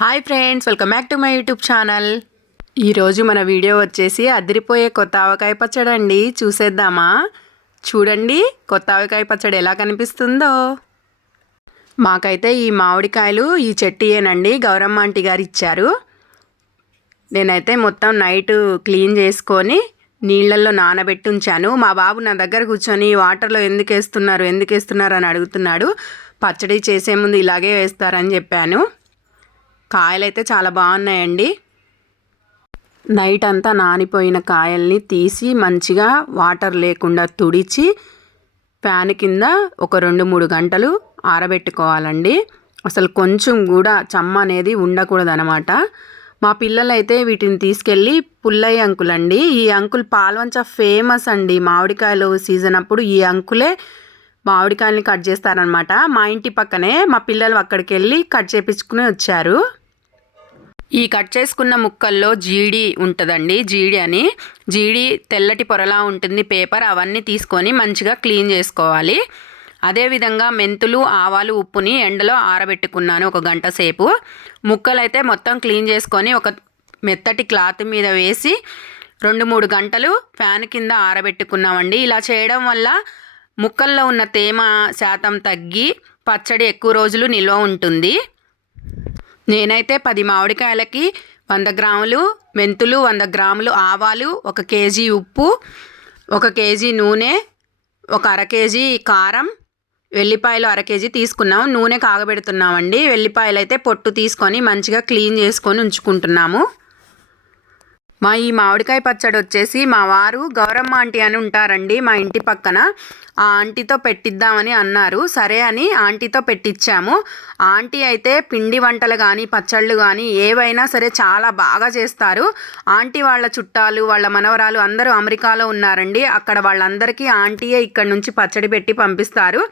Hi friends welcome back to my YouTube channel ఈరోజు మన video వచ్చేసి అదిరిపోయే కొత్త ఆవకాయ పచ్చడి అండి. చూసేద్దామా? చూడండి కొత్త ఆవకాయ పచ్చడి ఎలా కనిపిస్తుందో. మాకైతే ఈ మామిడికాయలు ఈ చెట్టియేనండి. గౌరమ్మ ఆంటీ గారు ఇచ్చారు. నేనైతే మొత్తం నైట్ క్లీన్ చేసుకొని నీళ్ళల్లో నానబెట్టి ఉంచాను. మా బాబు నా దగ్గర కూర్చొని వాటర్లో ఎందుకు వేస్తున్నారు ఎందుకు వేస్తున్నారు అని అడుగుతున్నాడు. పచ్చడి చేసే ముందు ఇలాగే వేస్తారని చెప్పాను. కాయలైతే చాలా బాగున్నాయండి. నైట్ అంతా నానిపోయిన కాయల్ని తీసి మంచిగా వాటర్ లేకుండా తుడిచి ఫ్యాన్ కింద ఒక రెండు మూడు గంటలు ఆరబెట్టుకోవాలండి. అసలు కొంచెం కూడా చెమ్మ అనేది ఉండకూడదు అనమాట మా పిల్లలైతే వీటిని తీసుకెళ్ళి పుల్లయ్య అంకుల్ అండి ఈ అంకుల్ పాల్వంచ ఫేమస్ అండి. మామిడికాయలు సీజన్ అప్పుడు ఈ అంకులే మామిడికాయలని కట్ చేస్తారనమాట. మా ఇంటి పక్కనే మా పిల్లలు అక్కడికి వెళ్ళి కట్ చేపించుకుని వచ్చారు. ఈ కట్ చేసుకున్న ముక్కల్లో జీడి ఉంటుందండి. జీడి అని. జీడి తెల్లటి పొరలా ఉంటుంది పేపర్. అవన్నీ తీసుకొని మంచిగా క్లీన్ చేసుకోవాలి. అదేవిధంగా మెంతులు ఆవాలు ఉప్పుని ఎండలో ఆరబెట్టుకున్నాను ఒక గంట సేపు. ముక్కలైతే మొత్తం క్లీన్ చేసుకొని ఒక మెత్తటి క్లాత్ మీద వేసి రెండు మూడు గంటలు ఫ్యాన్ కింద ఆరబెట్టుకున్నామండి. ఇలా చేయడం వల్ల ముక్కల్లో ఉన్న తేమ శాతం తగ్గి పచ్చడి ఎక్కువ రోజులు నిల్వ ఉంటుంది. నేనైతే పది మామిడికాయలకి వంద గ్రాములు మెంతులు వంద గ్రాములు ఆవాలు ఒక కేజీ ఉప్పు ఒక కేజీ నూనె ఒక అర కేజీ కారం వెల్లిపాయలు అర కేజీ తీసుకున్నాము. నూనె కాగబెడుతున్నామండి. వెల్లిపాయలు అయితే పొట్టు తీసుకొని మంచిగా క్లీన్ చేసుకొని ఉంచుకుంటున్నాము. మా ఈ మామిడికాయ పచ్చడి వచ్చేసి మా వారు గౌరమ్మ ఆంటీ అని ఉంటారండి మా ఇంటి పక్కన. ఆ ఆంటీతో పెట్టిద్దామని అన్నారు. సరే అని ఆంటీతో పెట్టించాము ఆంటీ అయితే పిండి వంటలు కానీ పచ్చళ్ళు కానీ ఏవైనా సరే చాలా బాగా చేస్తారు. ఆంటీ వాళ్ళ చుట్టాలు వాళ్ళ మనవరాలు అందరూ అమెరికాలో ఉన్నారండి. అక్కడ వాళ్ళందరికీ ఆంటీయే ఇక్కడ నుంచి పచ్చడి పెట్టి పంపిస్తారు.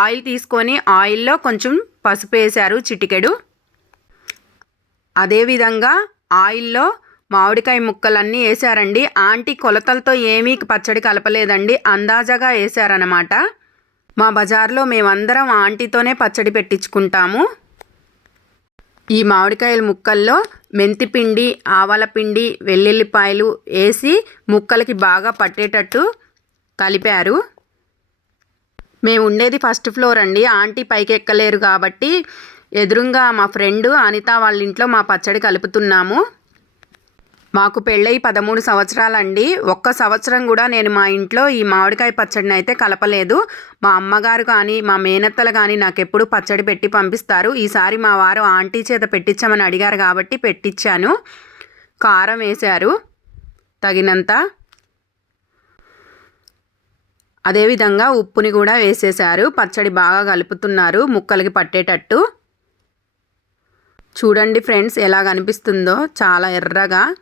ఆయిల్ తీసుకొని ఆయిల్లో కొంచెం పసుపు వేశారు చిటికెడు. అదేవిధంగా ఆయిల్లో మామిడికాయ ముక్కలన్నీ వేసారండి ఆంటీ కొలతలతో ఏమీ పచ్చడి కలపలేదండి. అందాజగా వేసారనమాట మా బజార్లో మేమందరం ఆంటీతోనే పచ్చడి పెట్టించుకుంటాము. ఈ మామిడికాయల ముక్కల్లో మెంతిపిండి ఆవాల పిండి వెల్లుల్లిపాయలు వేసి ముక్కలకి బాగా పట్టేటట్టు కలిపారు. మేము ఉండేది ఫస్ట్ ఫ్లోర్ అండి. ఆంటీ పైకి ఎక్కలేరు కాబట్టి ఎదురుగా మా ఫ్రెండ్ అనిత వాళ్ళ ఇంట్లో మా పచ్చడి కలుపుతున్నాము. మాకు పెళ్ళై పదమూడు సంవత్సరాలండి. ఒక్క సంవత్సరం కూడా నేను మా ఇంట్లో ఈ మామిడికాయ పచ్చడిని అయితే కలపలేదు. మా అమ్మగారు కానీ మా మేనత్తలు కానీ నాకు ఎప్పుడు పచ్చడి పెట్టి పంపిస్తారు. ఈసారి మా వారు ఆంటీ చేత పెట్టించమని అడిగారు కాబట్టి పెట్టించాను. కారం వేశారు. తగినంత. అదేవిధంగా ఉప్పుని కూడా వేసేశారు. పచ్చడి బాగా కలుపుతున్నారు. ముక్కలకి పట్టేటట్టు. చూడండి ఫ్రెండ్స్ ఎలా కనిపిస్తుందో. చాలా ఎర్రగా.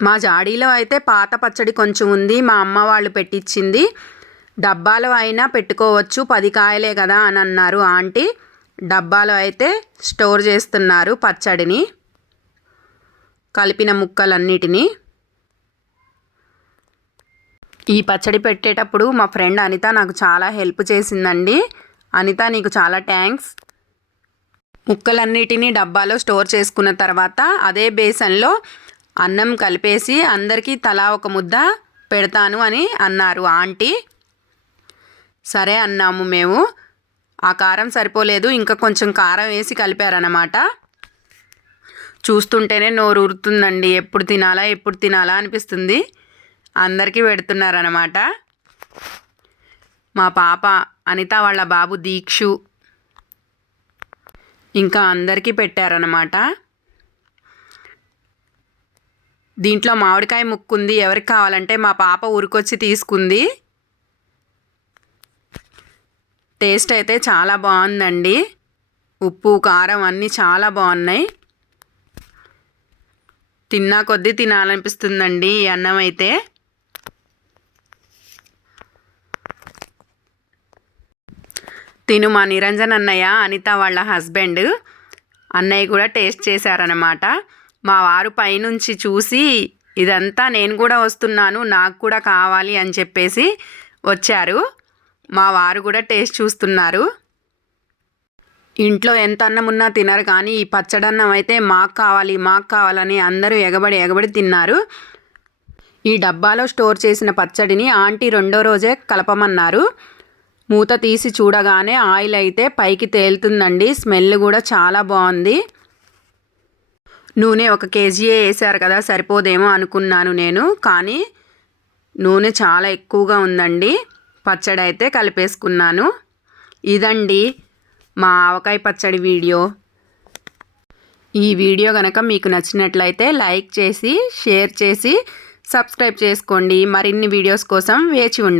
మా జాడీలో అయితే పాత పచ్చడి కొంచెం ఉంది మా అమ్మ వాళ్ళు పెట్టించింది డబ్బాలో అయినా పెట్టుకోవచ్చు పది కాయలే కదా అని అన్నారు ఆంటీ. డబ్బాలో అయితే స్టోర్ చేస్తున్నారు పచ్చడిని కలిపిన ముక్కలన్నిటినీ. ఈ పచ్చడి పెట్టేటప్పుడు మా ఫ్రెండ్ అనిత నాకు చాలా హెల్ప్ చేసిందండి. అనిత నీకు చాలా థ్యాంక్స్. ముక్కలన్నిటినీ డబ్బాలో స్టోర్ చేసుకున్న తర్వాత అదే బేసన్లో అన్నం కలిపేసి అందరికీ తలా ఒక ముద్ద పెడతాను అని అన్నారు. ఆంటీ సరే అన్నాము మేము. ఆ కారం సరిపోలేదు ఇంకా కొంచెం కారం వేసి కలిపారన్నమాట. చూస్తుంటేనే నోరు ఊరుతుందండి. ఎప్పుడు తినాలా ఎప్పుడు తినాలా అనిపిస్తుంది. అందరికీ పెడుతున్నారనమాట మా పాప అనిత వాళ్ళ బాబు దీక్షు. ఇంకా అందరికీ పెట్టారనమాట దీంట్లో మామిడికాయ ముక్కు ఉంది ఎవరికి కావాలంటే మా పాప ఊరికొచ్చి తీసుకుంది. టేస్ట్ అయితే చాలా బాగుందండి. ఉప్పు కారం అన్నీ చాలా బాగున్నాయి. తిన్నా కొద్దీ తినాలనిపిస్తుందండి ఈ అన్నం అయితే. తిను మా నిరంజన్ అన్నయ్య అనిత వాళ్ళ హస్బెండ్. అన్నయ్య కూడా టేస్ట్ చేశారనమాట మా వారు పైనుంచి చూసి ఇదంతా నేను కూడా వస్తున్నాను నాకు కూడా కావాలి అని చెప్పేసి వచ్చారు. మా వారు కూడా టేస్ట్ చూస్తున్నారు. ఇంట్లో ఎంత అన్నం ఉన్నా తినరు కానీ ఈ పచ్చడన్నం అయితే మాకు కావాలి మాకు కావాలని అందరూ ఎగబడి ఎగబడి తిన్నారు. ఈ డబ్బాలో స్టోర్ చేసిన పచ్చడిని ఆంటీ రెండో రోజే కలపమన్నారు. మూత తీసి చూడగానే ఆయిల్ అయితే పైకి తేలుతుందండి స్మెల్ కూడా చాలా బాగుంది. నూనె ఒక కేజీయే వేసారు కదా సరిపోదేమో అనుకున్నాను నేను. కానీ నూనె చాలా ఎక్కువగా ఉందండి. పచ్చడి అయితే కలిపేసుకున్నాను. ఇదండి మా ఆవకాయ పచ్చడి వీడియో. ఈ వీడియో కనుక మీకు నచ్చినట్లయితే లైక్ చేసి షేర్ చేసి సబ్స్క్రైబ్ చేసుకోండి. మరిన్ని వీడియోస్ కోసం వేచి ఉండండి.